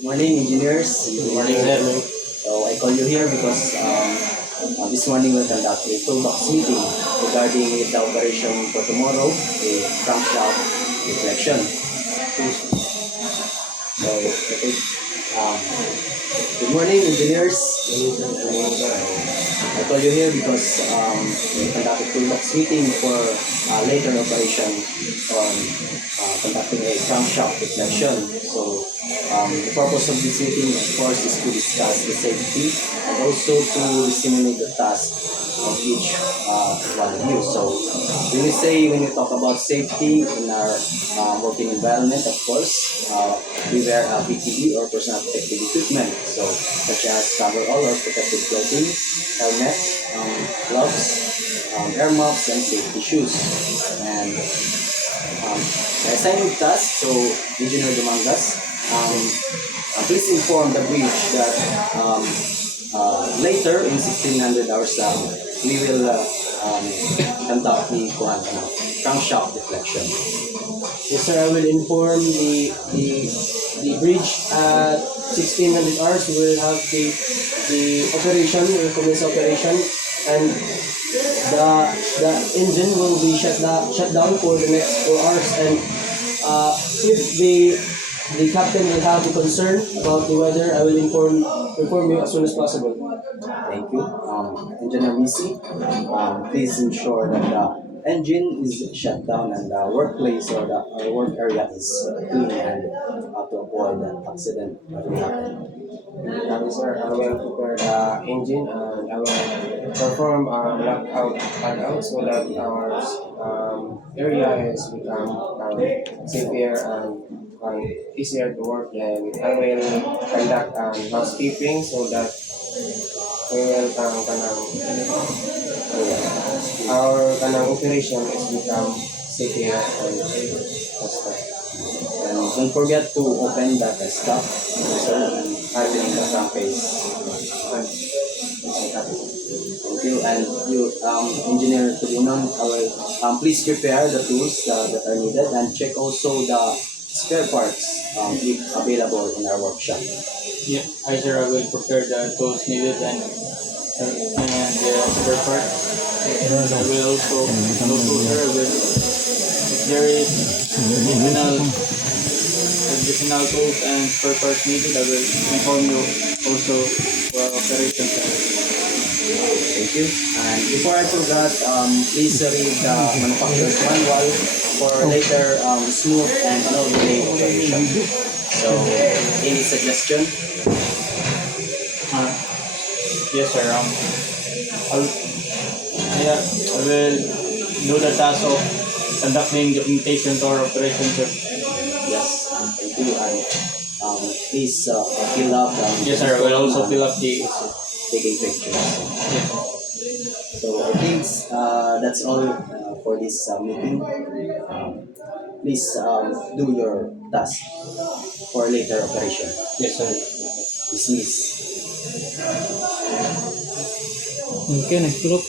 Good morning, engineers. Good morning, sir. So I call you here because this morning we'll conduct a Toolbox meeting regarding the operation for tomorrow, a crankshaft reflection. So, okay. Um, Good morning, engineers. I call you here because we conduct a Toolbox meeting for later operation on conducting a crankshaft reflection. So the purpose of this meeting, of course, is to discuss the safety and also to disseminate the task of each one of you. So when we talk about safety in our working environment, of course, we wear PPE or personal protective equipment. So such as coverall or protective clothing, helmet, gloves, air muffs, and safety shoes. And the assigned task, so Engineer Dumangas, please inform the bridge that later in 1600 hours we will conduct the crankshaft deflection. Yes, sir. I will inform the bridge at 1600 hours. We will have the operation. We will commence operation, and the engine will be shut down for the next 4 hours. And if the captain will have a concern about the weather, I will inform you as soon as possible. Thank you. Engineer Missy, please ensure that the engine is shut down and the workplace or the work area is clean and to avoid an accident that will happen. Yes, sir. I will prepare the engine and I will perform blackout tagout so that our area has become safer and easier to work. And I will conduct housekeeping so that we will our operation is become safer and faster. And don't forget to open the desktop so having the front page. Thank you. And you, Engineer Tulinon, I will please prepare the tools that are needed and check also the spare parts if available in our workshop. Yeah, either I will prepare the tools needed and the spare parts. I will also sir, if there is additional tools and spare parts needed, I will inform you also for operations. Thank you. And before I forgot, please read the manufacturer's manual for later smooth and no delay operation. So, any suggestion? Yes, sir. I will do the task of conducting documentation to our operation, sir. Yes, thank you. And please fill up. Yes, sir. I will also fill up the. Taking pictures. Yes. So I think that's all for this meeting. Please do your task for later operation. Yes, sir. Dismiss. Okay, next group.